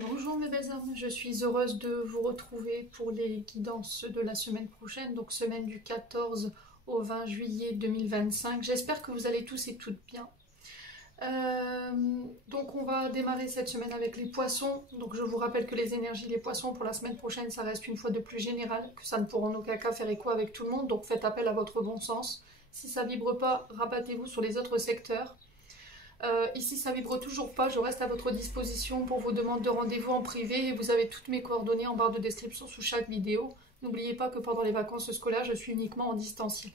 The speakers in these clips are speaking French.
Bonjour mes belles âmes, je suis heureuse de vous retrouver pour les guidances de la semaine prochaine, donc semaine du 14 au 20 juillet 2025. J'espère que vous allez tous et toutes bien. Donc on va démarrer cette semaine avec les poissons. Donc je vous rappelle que les énergies des poissons pour la semaine prochaine, ça reste une fois de plus général, que ça ne pourra en aucun cas faire écho avec tout le monde, donc faites appel à votre bon sens. Si ça vibre pas, rabattez-vous sur les autres secteurs. Ici ça vibre toujours pas, je reste à votre disposition pour vos demandes de rendez-vous en privé et vous avez toutes mes coordonnées en barre de description sous chaque vidéo. N'oubliez pas que pendant les vacances scolaires, je suis uniquement en distanciel.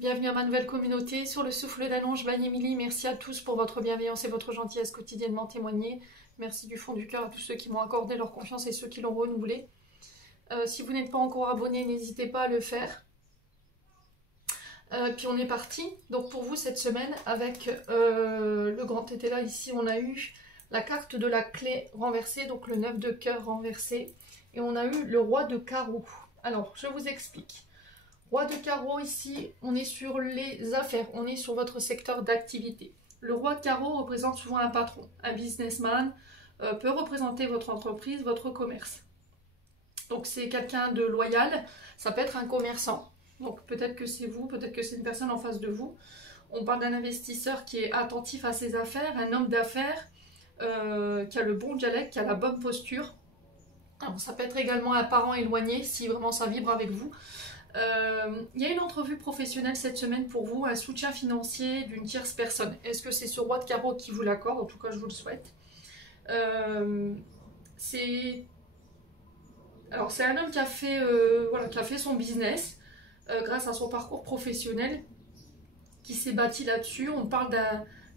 Bienvenue à ma nouvelle communauté sur le souffle d'Ange by Emily. Merci à tous pour votre bienveillance et votre gentillesse quotidiennement témoignée. Merci du fond du cœur à tous ceux qui m'ont accordé leur confiance et ceux qui l'ont renouvelée. Si vous n'êtes pas encore abonné, n'hésitez pas à le faire. Puis on est parti, donc pour vous cette semaine avec le grand tété là, ici on a eu la carte de la clé renversée, donc le 9 de cœur renversé, et on a eu le roi de carreau. Alors je vous explique. Roi de carreau ici, on est sur les affaires, on est sur votre secteur d'activité. Le roi de carreau représente souvent un patron, un businessman, peut représenter votre entreprise, votre commerce. Donc c'est quelqu'un de loyal, ça peut être un commerçant. Donc peut-être que c'est vous, peut-être que c'est une personne en face de vous. On parle d'un investisseur qui est attentif à ses affaires, un homme d'affaires qui a le bon dialecte, qui a la bonne posture. Alors, ça peut être également un parent éloigné si vraiment ça vibre avec vous. Il y a une entrevue professionnelle cette semaine pour vous, un soutien financier d'une tierce personne. Est-ce que c'est ce roi de carreau qui vous l'accorde? En tout cas, je vous le souhaite. C'est un homme qui a fait, qui a fait son business. Grâce à son parcours professionnel qui s'est bâti là-dessus. On parle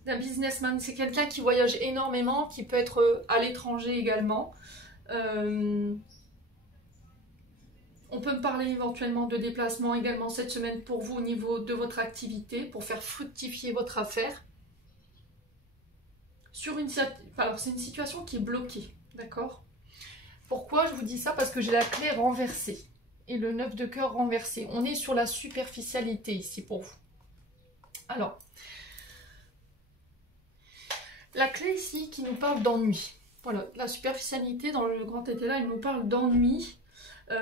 d'un businessman, c'est quelqu'un qui voyage énormément, qui peut être à l'étranger également. On peut me parler éventuellement de déplacement également cette semaine pour vous au niveau de votre activité, pour faire fructifier votre affaire. Alors c'est une situation qui est bloquée, d'accord? Pourquoi je vous dis ça? Parce que j'ai la clé renversée. Et le 9 de cœur renversé. On est sur la superficialité ici pour vous. Alors, la clé ici qui nous parle d'ennui. Voilà, la superficialité dans le grand tété là, il nous parle d'ennui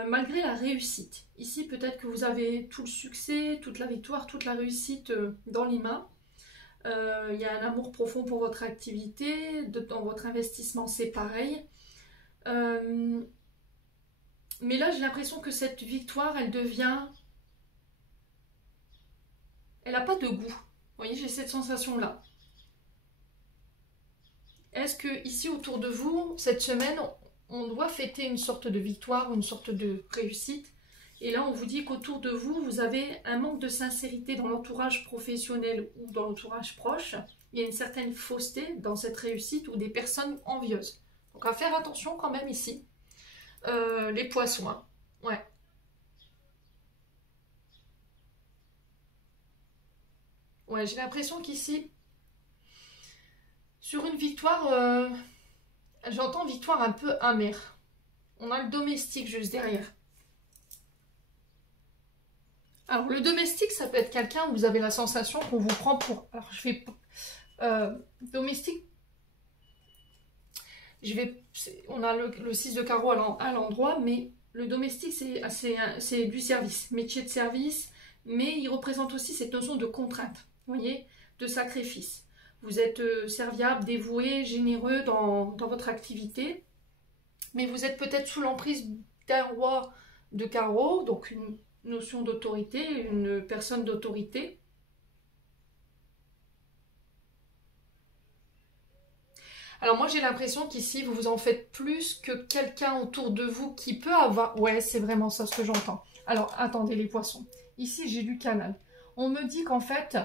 malgré la réussite. Ici, peut-être que vous avez tout le succès, toute la victoire, toute la réussite dans les mains. Il y a un amour profond pour votre activité, dans votre investissement, c'est pareil. Mais là, j'ai l'impression que cette victoire, elle n'a pas de goût. Vous voyez, j'ai cette sensation-là. Est-ce que ici, autour de vous, cette semaine, on doit fêter une sorte de victoire, une sorte de réussite? Et là, on vous dit qu'autour de vous, vous avez un manque de sincérité dans l'entourage professionnel ou dans l'entourage proche. Il y a une certaine fausseté dans cette réussite ou des personnes envieuses. Donc, à faire attention quand même ici. Les poissons, hein. Ouais. Ouais, j'ai l'impression qu'ici, sur une victoire, j'entends victoire un peu amère. On a le domestique juste derrière. Alors, le domestique, ça peut être quelqu'un où vous avez la sensation qu'on vous prend pour... Alors, je vais... domestique... On a le 6 de carreau à l'endroit, mais le domestique, c'est du service, métier de service, mais il représente aussi cette notion de contrainte, vous voyez, de sacrifice. Vous êtes serviable, dévoué, généreux dans votre activité, mais vous êtes peut-être sous l'emprise d'un roi de carreau, donc une notion d'autorité, une personne d'autorité. Alors moi j'ai l'impression qu'ici vous vous en faites plus que quelqu'un autour de vous qui peut avoir... Ouais, c'est vraiment ça ce que j'entends. Alors attendez les poissons. Ici j'ai du canal. On me dit qu'en fait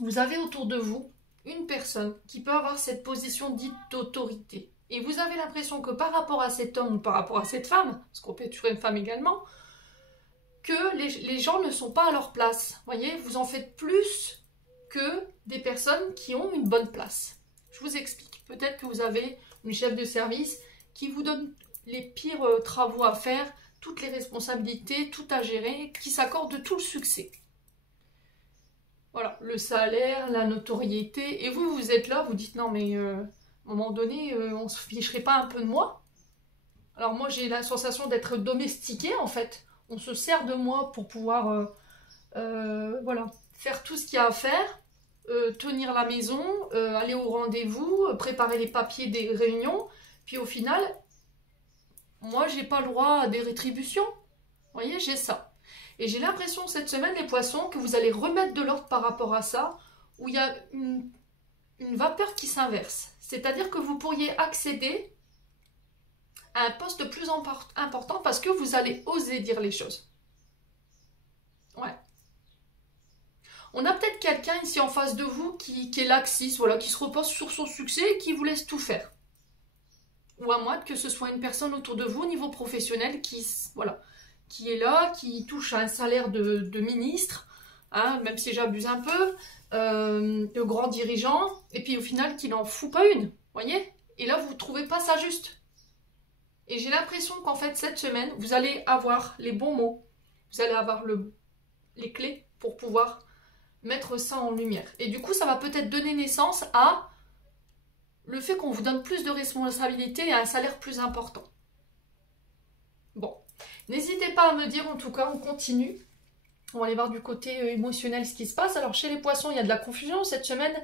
vous avez autour de vous une personne qui peut avoir cette position dite d'autorité. Et vous avez l'impression que par rapport à cet homme ou par rapport à cette femme, parce qu'on peut être sur une femme également, que les gens ne sont pas à leur place. Vous voyez, vous en faites plus que des personnes qui ont une bonne place. Je vous explique. Peut-être que vous avez une chef de service qui vous donne les pires travaux à faire, toutes les responsabilités, tout à gérer, qui s'accorde tout le succès. Voilà, le salaire, la notoriété. Et vous êtes là, vous dites non mais À un moment donné, on se ficherait pas un peu de moi? Alors moi, j'ai la sensation d'être domestiquée, en fait. On se sert de moi pour pouvoir, voilà, faire tout ce qu'il y a à faire, tenir la maison, aller au rendez-vous, préparer les papiers des réunions. Puis au final, moi, j'ai pas le droit à des rétributions. Vous voyez, j'ai ça. Et j'ai l'impression cette semaine, les poissons, que vous allez remettre de l'ordre par rapport à ça, où il y a une vapeur qui s'inverse. C'est-à-dire que vous pourriez accéder à un poste plus important parce que vous allez oser dire les choses. Ouais. On a peut-être quelqu'un ici en face de vous qui est laxiste, voilà, qui se repose sur son succès et qui vous laisse tout faire. Ou à moins que ce soit une personne autour de vous au niveau professionnel qui, voilà, qui est là, qui touche un salaire de ministre, hein, même si j'abuse un peu, de grand dirigeant, et puis au final qui n'en fout pas une, voyez? Et là, vous ne trouvez pas ça juste. Et j'ai l'impression qu'en fait, cette semaine, vous allez avoir les bons mots, vous allez avoir les clés pour pouvoir mettre ça en lumière. Et du coup, ça va peut-être donner naissance à le fait qu'on vous donne plus de responsabilités et un salaire plus important. Bon, n'hésitez pas à me dire, en tout cas, on continue. On va aller voir du côté émotionnel ce qui se passe. Alors, chez les poissons, il y a de la confusion. Cette semaine,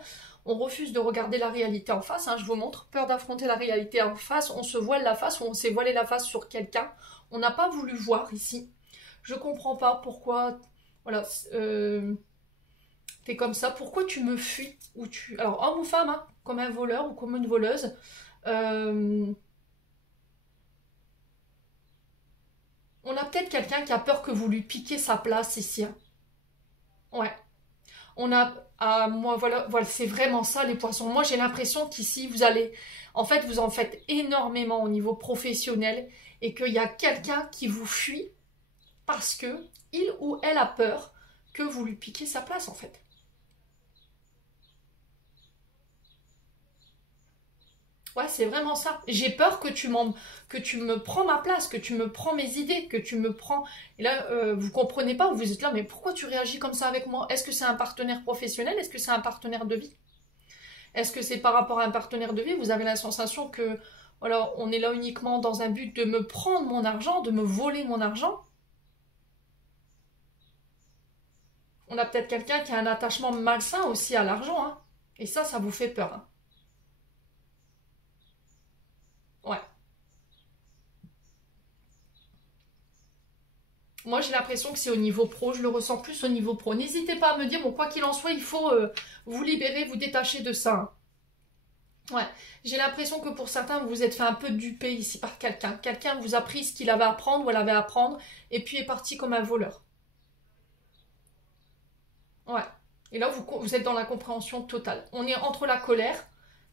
on refuse de regarder la réalité en face. Hein, je vous montre, peur d'affronter la réalité en face. On se voile la face ou on s'est voilé la face sur quelqu'un. On n'a pas voulu voir ici. Je comprends pas pourquoi... Voilà, t'es comme ça. Pourquoi tu me fuis ou tu... Alors, homme ou femme, hein, comme un voleur ou comme une voleuse. On a peut-être quelqu'un qui a peur que vous lui piquiez sa place ici. Hein. Ouais. On a... Ah, moi, voilà, c'est vraiment ça, les poissons. Moi, j'ai l'impression qu'ici, vous allez... En fait, vous en faites énormément au niveau professionnel et qu'il y a quelqu'un qui vous fuit parce que il ou elle a peur que vous lui piquiez sa place, en fait. Ouais, c'est vraiment ça. J'ai peur que tu me prends ma place, que tu me prends mes idées, que tu me prends... Et là, vous comprenez pas, vous êtes là, mais pourquoi tu réagis comme ça avec moi? Est-ce que c'est un partenaire professionnel? Est-ce que c'est un partenaire de vie? Est-ce que c'est par rapport à un partenaire de vie? Vous avez la sensation que, voilà, on est là uniquement dans un but de me prendre mon argent, de me voler mon argent? On a peut-être quelqu'un qui a un attachement malsain aussi à l'argent, hein. Et ça vous fait peur, hein. Ouais. Moi, j'ai l'impression que c'est au niveau pro. Je le ressens plus au niveau pro. N'hésitez pas à me dire, bon, quoi qu'il en soit, il faut vous libérer, vous détacher de ça. Hein. Ouais. J'ai l'impression que pour certains, vous vous êtes fait un peu duper ici par quelqu'un. Quelqu'un vous a pris ce qu'il avait à prendre ou elle avait à prendre et puis est parti comme un voleur. Ouais. Et là, vous êtes dans la compréhension totale. On est entre la colère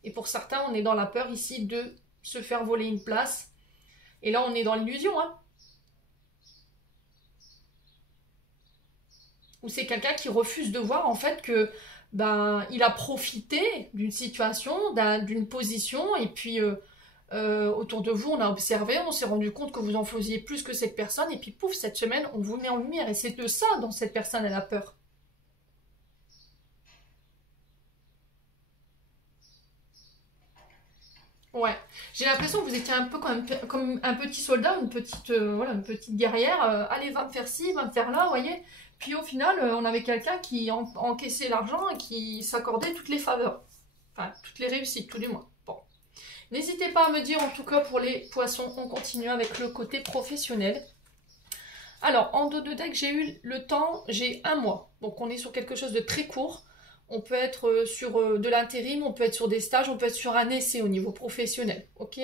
et pour certains, on est dans la peur ici de se faire voler une place. Et là, on est dans l'illusion, hein. Ou c'est quelqu'un qui refuse de voir en fait que ben il a profité d'une situation, d'une position, et puis autour de vous, on a observé, on s'est rendu compte que vous en faisiez plus que cette personne, et puis pouf, cette semaine, on vous met en lumière, et c'est de ça dont cette personne elle a peur. Ouais, j'ai l'impression que vous étiez un peu comme un petit soldat, une petite, voilà, une petite guerrière. Allez, va me faire ci, va me faire là, vous voyez. Puis au final, on avait quelqu'un qui encaissait l'argent et qui s'accordait toutes les faveurs. Enfin, toutes les réussites, tout du moins. Bon. N'hésitez pas à me dire, en tout cas, pour les poissons, on continue avec le côté professionnel. Alors, en dos de deck, j'ai eu le temps, j'ai un mois. Donc, on est sur quelque chose de très court. On peut être sur de l'intérim, on peut être sur des stages, on peut être sur un essai au niveau professionnel. Ok.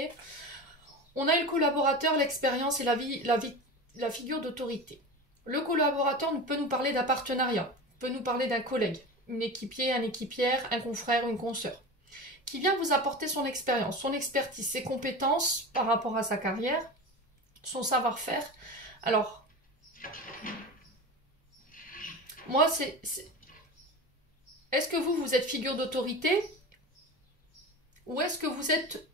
On a eu le collaborateur, l'expérience et la figure d'autorité. Le collaborateur peut nous parler d'un partenariat, peut nous parler d'un collègue, une équipier, un équipière, un confrère, une consoeur, qui vient vous apporter son expérience, son expertise, ses compétences par rapport à sa carrière, son savoir-faire. Alors, moi, est-ce que vous êtes figure d'autorité ou est-ce que vous êtes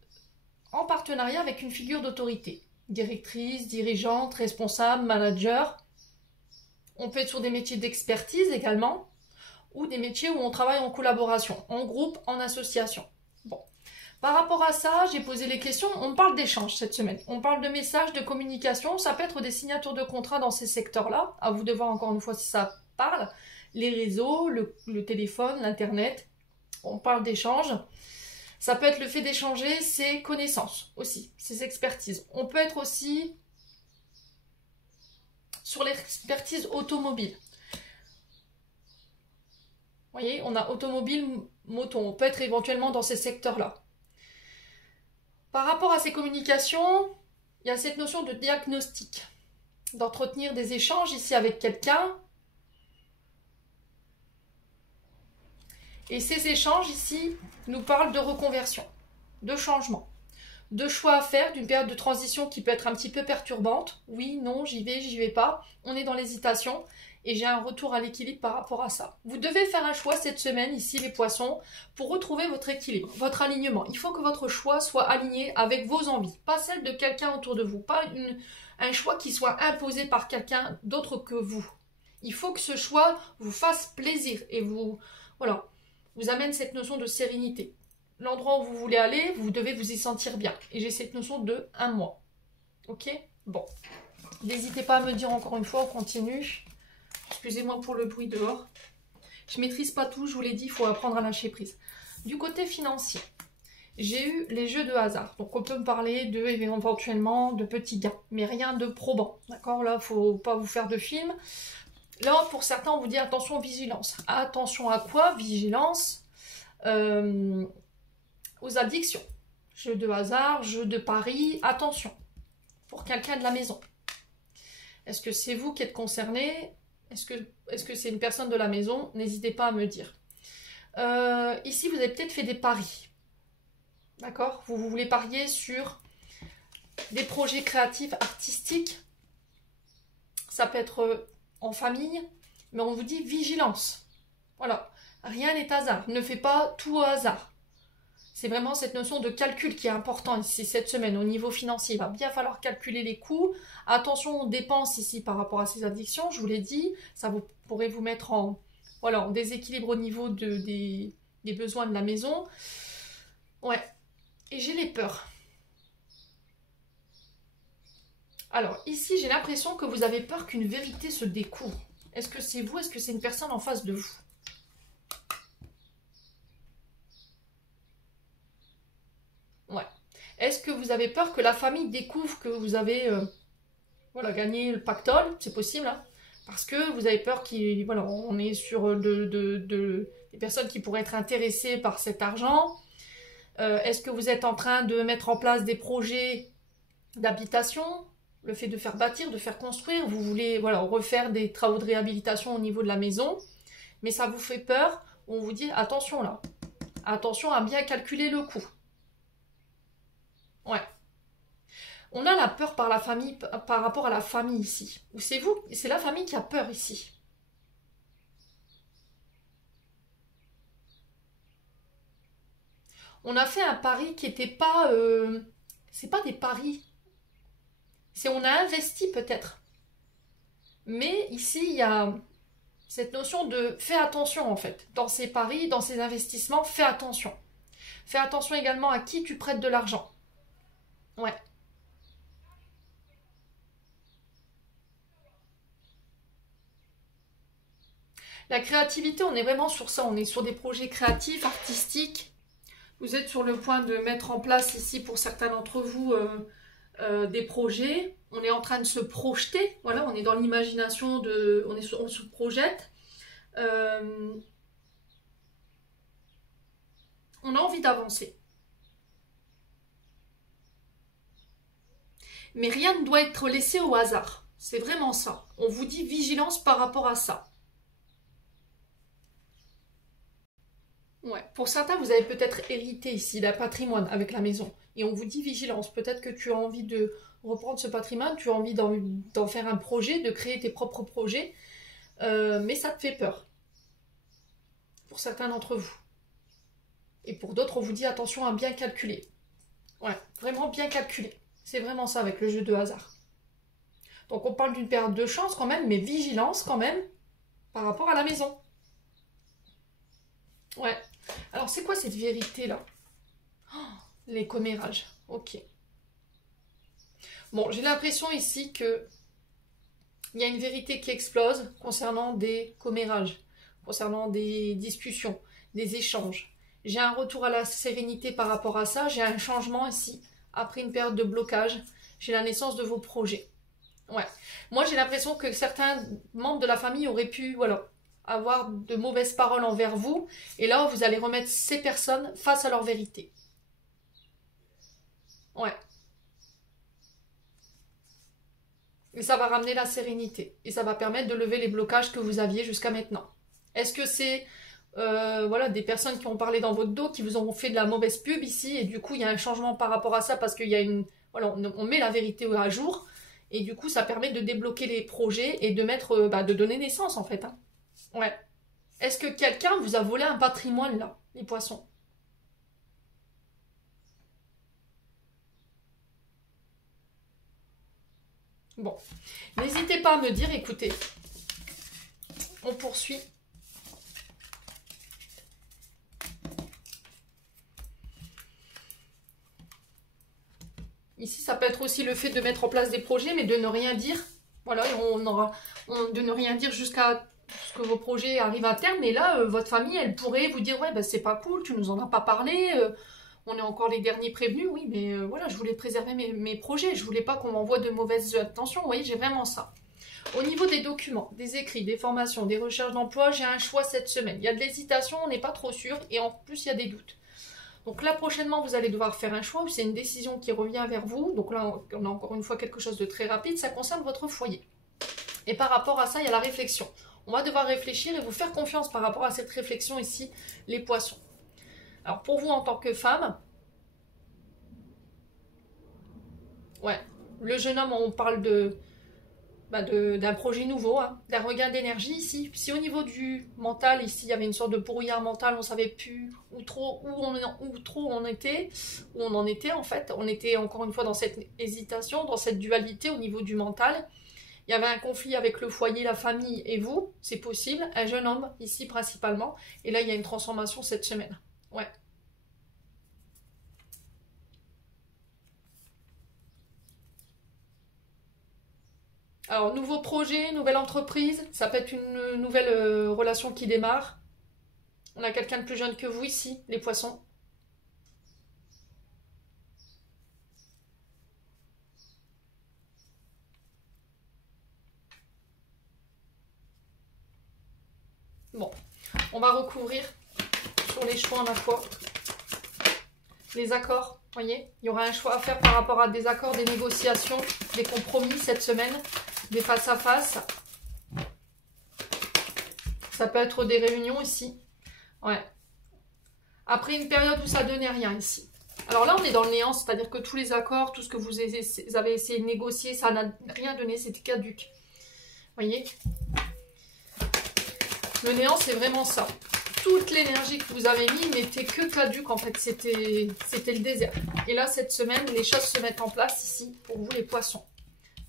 en partenariat avec une figure d'autorité? Directrice, dirigeante, responsable, manager. On peut être sur des métiers d'expertise également ou des métiers où on travaille en collaboration, en groupe, en association. Bon. Par rapport à ça, j'ai posé les questions. On parle d'échange cette semaine. On parle de messages, de communication. Ça peut être des signatures de contrats dans ces secteurs-là. À vous de voir encore une fois si ça parle. Les réseaux, le téléphone, l'internet. On parle d'échange. Ça peut être le fait d'échanger ses connaissances aussi, ses expertises. On peut être aussi sur l'expertise automobile. Vous voyez, on a automobile, moto. On peut être éventuellement dans ces secteurs-là. Par rapport à ces communications, il y a cette notion de diagnostic, d'entretenir des échanges ici avec quelqu'un. Et ces échanges ici nous parlent de reconversion, de changement, de choix à faire, d'une période de transition qui peut être un petit peu perturbante. Oui, non, j'y vais pas. On est dans l'hésitation et j'ai un retour à l'équilibre par rapport à ça. Vous devez faire un choix cette semaine, ici les poissons, pour retrouver votre équilibre, votre alignement. Il faut que votre choix soit aligné avec vos envies, pas celles de quelqu'un autour de vous, pas un choix qui soit imposé par quelqu'un d'autre que vous. Il faut que ce choix vous fasse plaisir et vous amène cette notion de sérénité. L'endroit où vous voulez aller, vous devez vous y sentir bien. Et j'ai cette notion de 1 mois. Ok? Bon. N'hésitez pas à me dire encore une fois, on continue. Excusez-moi pour le bruit dehors. Je ne maîtrise pas tout, je vous l'ai dit, il faut apprendre à lâcher prise. Du côté financier, j'ai eu les jeux de hasard. Donc on peut me parler éventuellement de petits gains, mais rien de probant. D'accord? Là, il ne faut pas vous faire de film. Là, pour certains, on vous dit attention, vigilance. Attention à quoi? Vigilance aux addictions. Jeux de hasard, jeux de paris, attention. Pour quelqu'un de la maison. Est-ce que c'est vous qui êtes concerné? Est-ce que c'est une personne de la maison? N'hésitez pas à me dire. Ici, vous avez peut-être fait des paris. D'accord? Vous voulez parier sur des projets créatifs, artistiques. Ça peut être en famille, mais on vous dit vigilance. Voilà. Rien n'est hasard. Ne faites pas tout au hasard. C'est vraiment cette notion de calcul qui est important ici cette semaine au niveau financier. Il va bien falloir calculer les coûts. Attention aux dépenses ici par rapport à ces addictions. Je vous l'ai dit, ça pourrait vous mettre en déséquilibre au niveau des besoins de la maison. Ouais. Et j'ai les peurs. Alors ici, j'ai l'impression que vous avez peur qu'une vérité se découvre. Est-ce que c'est vous? Est-ce que c'est une personne en face de vous? Ouais. Est-ce que vous avez peur que la famille découvre que vous avez gagné le pactole? C'est possible, hein? Parce que vous avez peur on est sur des personnes qui pourraient être intéressées par cet argent. Est-ce que vous êtes en train de mettre en place des projets d'habitation? Le fait de faire bâtir, de faire construire, vous voulez refaire des travaux de réhabilitation au niveau de la maison, mais ça vous fait peur, on vous dit attention là, attention à bien calculer le coût. Ouais. On a la peur par rapport à la famille ici. Ou c'est vous, c'est la famille qui a peur ici. On a fait un pari qui n'était pas... c'est pas des paris. C'est on a investi peut-être. Mais ici, il y a cette notion de fais attention en fait. Dans ces paris, dans ces investissements, fais attention. Fais attention également à qui tu prêtes de l'argent. Ouais. La créativité, on est vraiment sur ça. On est sur des projets créatifs, artistiques. Vous êtes sur le point de mettre en place ici, pour certains d'entre vous, des projets. On est en train de se projeter. Voilà, on est dans l'imagination, on se projette. On a envie d'avancer. Mais rien ne doit être laissé au hasard. C'est vraiment ça. On vous dit vigilance par rapport à ça. Ouais. Pour certains, vous avez peut-être hérité ici d'un patrimoine avec la maison. Et on vous dit vigilance. Peut-être que tu as envie de reprendre ce patrimoine, tu as envie d'en faire un projet, de créer tes propres projets. Mais ça te fait peur. Pour certains d'entre vous. Et pour d'autres, on vous dit attention à bien calculer. Ouais, vraiment bien calculer. C'est vraiment ça avec le jeu de hasard. Donc on parle d'une période de chance quand même, mais vigilance quand même par rapport à la maison. Ouais. Alors c'est quoi cette vérité là? Les commérages, ok. Bon, j'ai l'impression ici que il y a une vérité qui explose concernant des commérages, concernant des discussions, des échanges. J'ai un retour à la sérénité par rapport à ça, j'ai un changement ici, après une période de blocage, j'ai la naissance de vos projets. Ouais. Moi, j'ai l'impression que certains membres de la famille auraient pu, voilà, avoir de mauvaises paroles envers vous, et là, vous allez remettre ces personnes face à leur vérité. Ouais. Et ça va ramener la sérénité. Et ça va permettre de lever les blocages que vous aviez jusqu'à maintenant. Est-ce que c'est voilà, des personnes qui ont parlé dans votre dos, qui vous ont fait de la mauvaise pub ici, et du coup, il y a un changement par rapport à ça, parce qu'il y a une... Voilà, on met la vérité à jour, et du coup, ça permet de débloquer les projets et de mettre, de donner naissance, en fait. Hein. Ouais. Est-ce que quelqu'un vous a volé un patrimoine, là, les poissons? Bon. N'hésitez pas à me dire, écoutez, on poursuit. Ici, ça peut être aussi le fait de mettre en place des projets, mais de ne rien dire. Voilà, de ne rien dire jusqu'à ce que vos projets arrivent à terme. Et là, votre famille, elle pourrait vous dire, ouais, ben, c'est pas cool, tu nous en as pas parlé, on est encore les derniers prévenus, oui, mais voilà, je voulais préserver mes projets, je voulais pas qu'on m'envoie de mauvaises intentions. Vous voyez, j'ai vraiment ça. Au niveau des documents, des écrits, des formations, des recherches d'emploi, j'ai un choix cette semaine. Il y a de l'hésitation, on n'est pas trop sûr, et en plus, il y a des doutes. Donc là, prochainement, vous allez devoir faire un choix, ou c'est une décision qui revient vers vous. Donc là, on a encore une fois quelque chose de très rapide, ça concerne votre foyer. Et par rapport à ça, il y a la réflexion. On va devoir réfléchir et vous faire confiance par rapport à cette réflexion ici, les poissons. Alors pour vous en tant que femme, ouais, le jeune homme, on parle d'un projet nouveau, hein, d'un regain d'énergie ici. Si au niveau du mental, ici, il y avait une sorte de brouillard mental, on ne savait plus où on en était en fait. On était encore une fois dans cette hésitation, dans cette dualité au niveau du mental. Il y avait un conflit avec le foyer, la famille et vous, c'est possible. Un jeune homme ici principalement. Et là, il y a une transformation cette semaine. Ouais. Alors, nouveau projet, nouvelle entreprise, ça peut être une nouvelle relation qui démarre. On a quelqu'un de plus jeune que vous ici, les poissons. Bon, on va recouvrir sur les choix en accord. Les accords, vous voyez, il y aura un choix à faire par rapport à des accords, des négociations, des compromis cette semaine, des face-à-face. Ça peut être des réunions ici. Ouais. Après une période où ça donnait rien ici. Alors là, on est dans le néant, c'est-à-dire que tous les accords, tout ce que vous avez essayé de négocier, ça n'a rien donné, c'était caduque. Vous voyez? Le néant, c'est vraiment ça. Toute l'énergie que vous avez mis n'était que caduque, en fait, c'était le désert. Et là, cette semaine, les choses se mettent en place ici, pour vous les poissons.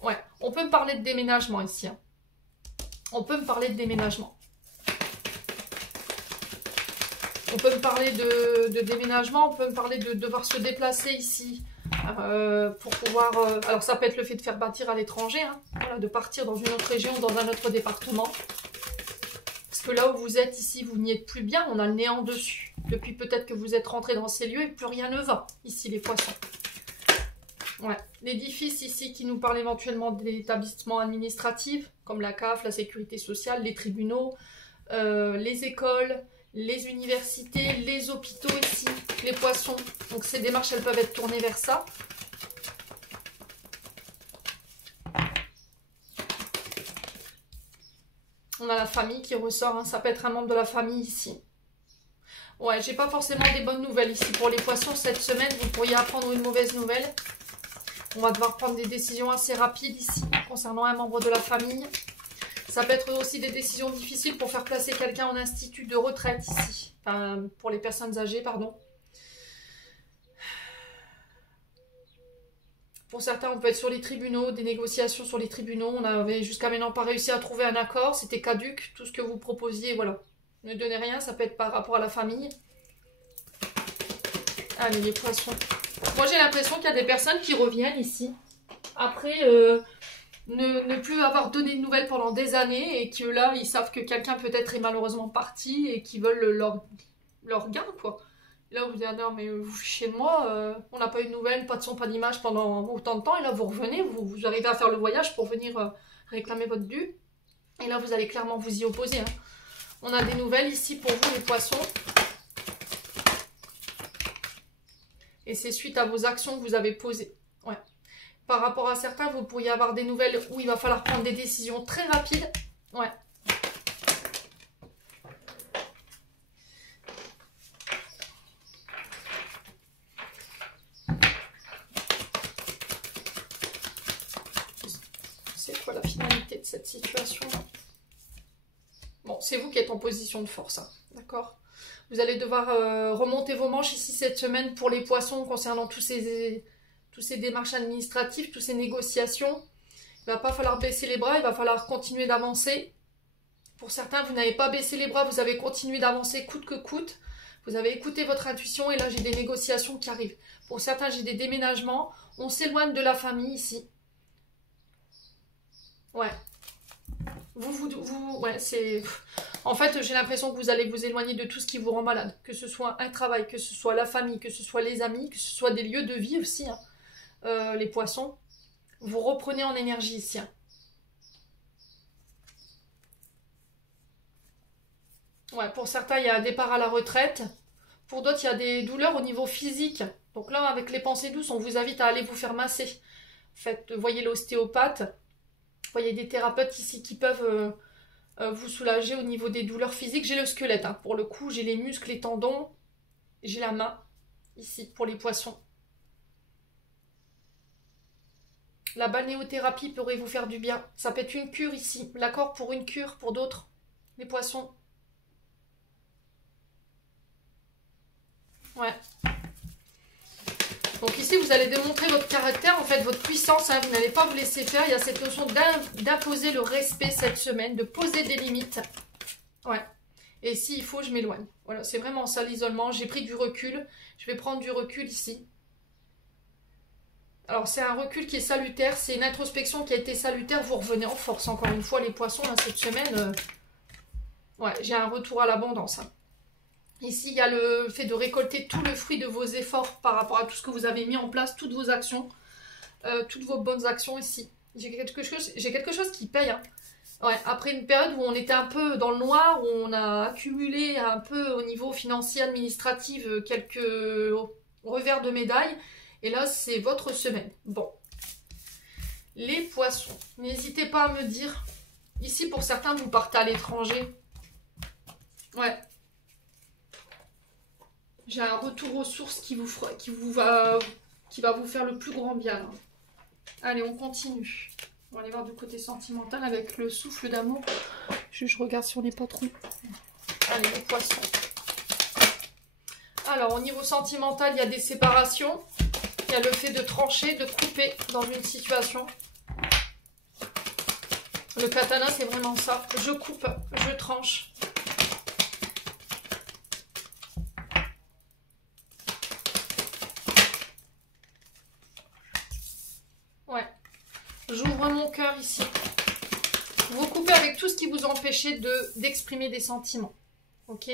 Ouais, on peut me parler de déménagement ici. Hein. On peut me parler de déménagement. On peut me parler de déménagement, on peut me parler de devoir se déplacer ici pour pouvoir... alors ça peut être le fait de faire bâtir à l'étranger, hein, voilà, de partir dans une autre région, dans un autre département. Parce que là où vous êtes ici, vous n'y êtes plus bien, on a le néant dessus. Depuis peut-être que vous êtes rentré dans ces lieux et plus rien ne va, ici les poissons. Ouais. L'édifice ici qui nous parle éventuellement d'établissements administratifs, comme la CAF, la sécurité sociale, les tribunaux, les écoles... les universités, les hôpitaux ici, les poissons. Donc ces démarches, elles peuvent être tournées vers ça. On a la famille qui ressort, hein. Ça peut être un membre de la famille ici. Ouais, j'ai pas forcément des bonnes nouvelles ici pour les poissons. Cette semaine, vous pourriez apprendre une mauvaise nouvelle. On va devoir prendre des décisions assez rapides ici, concernant un membre de la famille. Ça peut être aussi des décisions difficiles pour faire placer quelqu'un en institut de retraite ici. Enfin, pour les personnes âgées, pardon. Pour certains, on peut être sur les tribunaux, des négociations sur les tribunaux. On n'avait jusqu'à maintenant pas réussi à trouver un accord. C'était caduque, tout ce que vous proposiez, voilà. Ne donnez rien, ça peut être par rapport à la famille. Allez, les poissons. Moi, j'ai l'impression qu'il y a des personnes qui reviennent ici. Après, ne plus avoir donné de nouvelles pendant des années. Et que là, ils savent que quelqu'un peut-être est malheureusement parti. Et qu'ils veulent leur gain, quoi. Et là, vous dites, ah non, mais vous fichez de moi. On n'a pas eu de nouvelles, pas de son, pas d'image pendant autant de temps. Et là, vous revenez. Vous arrivez à faire le voyage pour venir réclamer votre dû. Et là, vous allez clairement vous y opposer. Hein. On a des nouvelles ici pour vous, les poissons. Et c'est suite à vos actions que vous avez posées. Ouais. Par rapport à certains, vous pourriez avoir des nouvelles où il va falloir prendre des décisions très rapides. Ouais. C'est quoi la finalité de cette situation? Bon, c'est vous qui êtes en position de force, hein, d'accord? Vous allez devoir remonter vos manches ici cette semaine pour les poissons concernant tous ces démarches administratives, toutes ces négociations. Il ne va pas falloir baisser les bras, il va falloir continuer d'avancer. Pour certains, vous n'avez pas baissé les bras, vous avez continué d'avancer coûte que coûte. Vous avez écouté votre intuition et là, j'ai des négociations qui arrivent. Pour certains, j'ai des déménagements. On s'éloigne de la famille ici. Ouais. Ouais, c'est... En fait, j'ai l'impression que vous allez vous éloigner de tout ce qui vous rend malade. Que ce soit un travail, que ce soit la famille, que ce soit les amis, que ce soit des lieux de vie aussi. Hein. Les poissons. Vous reprenez en énergie ici. Hein. Ouais, pour certains, il y a un départ à la retraite. Pour d'autres, il y a des douleurs au niveau physique. Donc là, avec les pensées douces, on vous invite à aller vous faire masser. Voyez l'ostéopathe. Voyez des thérapeutes ici qui peuvent vous soulager au niveau des douleurs physiques. J'ai le squelette, hein. Pour le coup, j'ai les muscles, les tendons. J'ai la main, ici, pour les poissons. La balnéothérapie pourrait vous faire du bien. Ça peut être une cure ici. L'accord pour une cure, pour d'autres. Les poissons. Ouais. Donc ici, vous allez démontrer votre caractère, en fait, votre puissance. Hein. Vous n'allez pas vous laisser faire. Il y a cette notion d'imposer le respect cette semaine, de poser des limites. Ouais. Et s'il faut, je m'éloigne. Voilà, c'est vraiment ça, l'isolement. J'ai pris du recul. Je vais prendre du recul ici. Alors, c'est un recul qui est salutaire. C'est une introspection qui a été salutaire. Vous revenez en force, encore une fois, les poissons, là, cette semaine. Ouais, j'ai un retour à l'abondance. Hein. Ici, il y a le fait de récolter tout le fruit de vos efforts par rapport à tout ce que vous avez mis en place, toutes vos actions, toutes vos bonnes actions ici. J'ai quelque chose qui paye. Hein. Ouais, après une période où on était un peu dans le noir, où on a accumulé un peu au niveau financier, administratif, quelques revers de médaille. Et là, c'est votre semaine. Bon. Les poissons. N'hésitez pas à me dire. Ici, pour certains, vous partez à l'étranger. Ouais. J'ai un retour aux sources qui va vous faire le plus grand bien. Là. Allez, on continue. On va aller voir du côté sentimental avec le souffle d'amour. Je regarde si on n'est pas trop. Allez, les poissons. Alors, au niveau sentimental, il y a des séparations. Il y a le fait de trancher, de couper dans une situation. Le katana, c'est vraiment ça. Je coupe, je tranche. Ouais. J'ouvre mon cœur ici. Vous coupez avec tout ce qui vous empêchait d'exprimer des sentiments. Ok.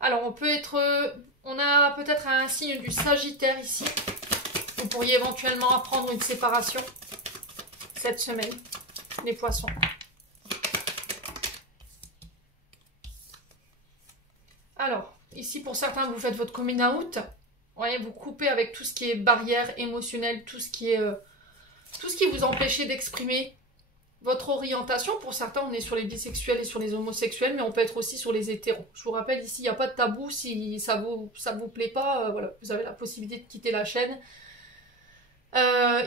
Alors, on a peut-être un signe du Sagittaire ici. Vous pourriez éventuellement apprendre une séparation cette semaine, les poissons. Alors, ici pour certains, vous faites votre coming out. Ouais, vous coupez avec tout ce qui est barrière émotionnelle, tout ce qui vous empêchait d'exprimer votre orientation. Pour certains, on est sur les bisexuels et sur les homosexuels, mais on peut être aussi sur les hétéros. Je vous rappelle, ici, il n'y a pas de tabou. Si ça vous plaît pas, voilà, vous avez la possibilité de quitter la chaîne.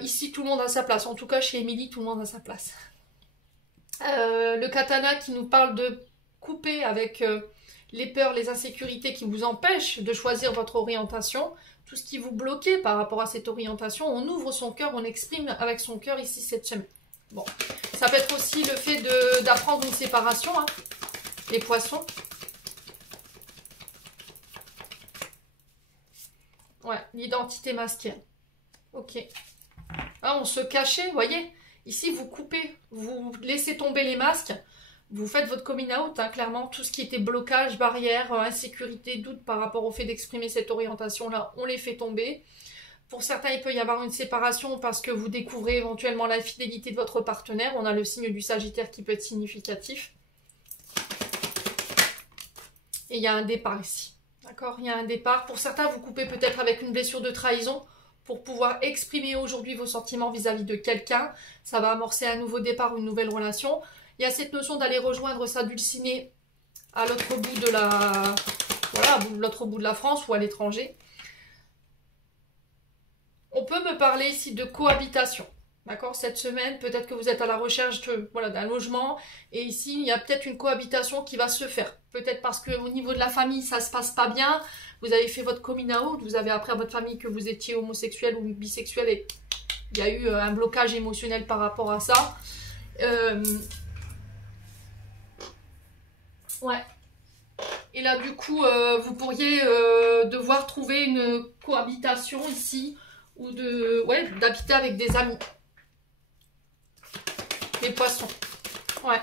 Ici, tout le monde a sa place. En tout cas, chez Émilie, tout le monde a sa place. Le katana qui nous parle de couper avec les peurs, les insécurités qui vous empêchent de choisir votre orientation. Tout ce qui vous bloquait par rapport à cette orientation. On ouvre son cœur, on exprime avec son cœur ici cette semaine. Bon, ça peut être aussi le fait d'apprendre une séparation, hein, les poissons. Ouais, l'identité masquée. Ok. Ah, on se cachait, vous voyez. Ici, vous coupez, vous laissez tomber les masques. Vous faites votre coming out, hein, clairement. Tout ce qui était blocage, barrière, insécurité, doute par rapport au fait d'exprimer cette orientation-là, on les fait tomber. Pour certains, il peut y avoir une séparation parce que vous découvrez éventuellement la fidélité de votre partenaire. On a le signe du Sagittaire qui peut être significatif. Et il y a un départ ici. D'accord? Il y a un départ. Pour certains, vous coupez peut-être avec une blessure de trahison pour pouvoir exprimer aujourd'hui vos sentiments vis-à-vis de quelqu'un. Ça va amorcer un nouveau départ, une nouvelle relation. Il y a cette notion d'aller rejoindre sa dulcinée à l'autre bout de la... Voilà, l'autre bout de la France ou à l'étranger. On peut me parler ici de cohabitation. D'accord? Cette semaine, peut-être que vous êtes à la recherche de, voilà, d'un logement. Et ici, il y a peut-être une cohabitation qui va se faire. Peut-être parce qu'au niveau de la famille, ça se passe pas bien. Vous avez fait votre coming out. Vous avez appris à votre famille que vous étiez homosexuel ou bisexuel. Et il y a eu un blocage émotionnel par rapport à ça. Ouais. Et là, du coup, vous pourriez devoir trouver une cohabitation ici. Ou de, ouais, d'habiter avec des amis. Les poissons. Ouais.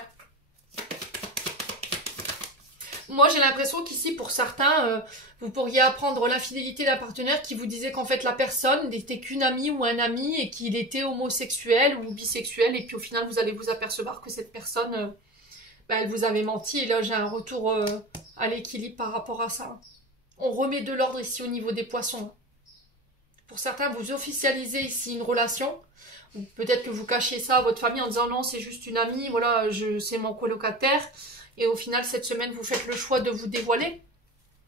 Moi, j'ai l'impression qu'ici, pour certains, vous pourriez apprendre l'infidélité d'un partenaire qui vous disait qu'en fait, la personne n'était qu'une amie ou un ami et qu'il était homosexuel ou bisexuel. Et puis, au final, vous allez vous apercevoir que cette personne, elle vous avait menti. Et là, j'ai un retour à l'équilibre par rapport à ça. On remet de l'ordre ici au niveau des poissons. Pour certains, vous officialisez ici une relation. Peut-être que vous cachez ça à votre famille en disant non, c'est juste une amie, voilà, c'est mon colocataire. Et au final, cette semaine, vous faites le choix de vous dévoiler.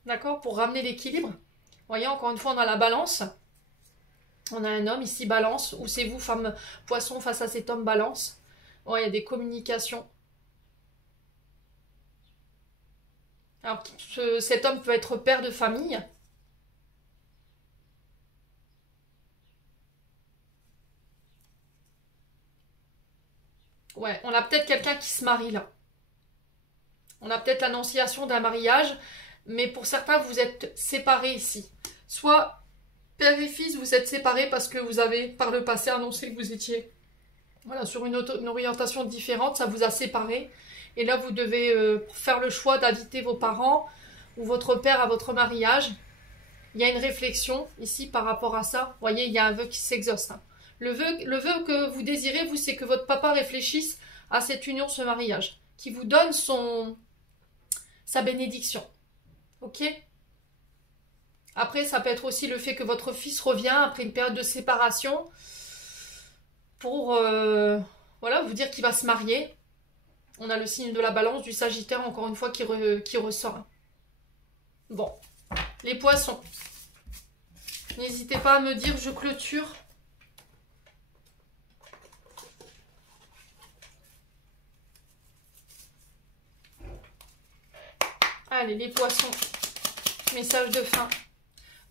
D'accord? Pour ramener l'équilibre. Vous voyez, encore une fois, on a la balance. On a un homme ici, balance. Ou c'est vous, femme poisson, face à cet homme balance. Ouais, il y a des communications. Alors, cet homme peut être père de famille. Ouais, on a peut-être quelqu'un qui se marie là. On a peut-être l'annonciation d'un mariage, mais pour certains, vous êtes séparés ici. Soit père et fils, vous êtes séparés parce que vous avez par le passé annoncé que vous étiez voilà, sur une orientation différente, ça vous a séparés. Et là, vous devez faire le choix d'inviter vos parents ou votre père à votre mariage. Il y a une réflexion ici par rapport à ça. Vous voyez, il y a un vœu qui s'exauce. Hein. Le vœu que vous désirez, vous, c'est que votre papa réfléchisse à cette union, ce mariage, qui vous donne sa bénédiction. Ok? Après, ça peut être aussi le fait que votre fils revient après une période de séparation pour voilà, vous dire qu'il va se marier. On a le signe de la balance, du Sagittaire, encore une fois, qui ressort. Bon, les poissons. N'hésitez pas à me dire, je clôture. Allez, les poissons. Message de fin.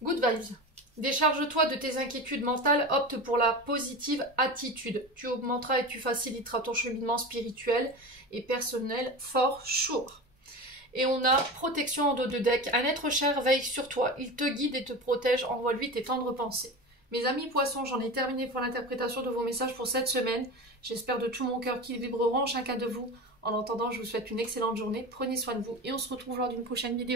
Good vibes. Décharge-toi de tes inquiétudes mentales, opte pour la positive attitude. Tu augmenteras et tu faciliteras ton cheminement spirituel et personnel for sure. Et on a protection en dos de deck. Un être cher veille sur toi. Il te guide et te protège. Envoie-lui tes tendres pensées. Mes amis poissons, j'en ai terminé pour l'interprétation de vos messages pour cette semaine. J'espère de tout mon cœur qu'ils vibreront en chacun de vous. En attendant, je vous souhaite une excellente journée. Prenez soin de vous et on se retrouve lors d'une prochaine vidéo.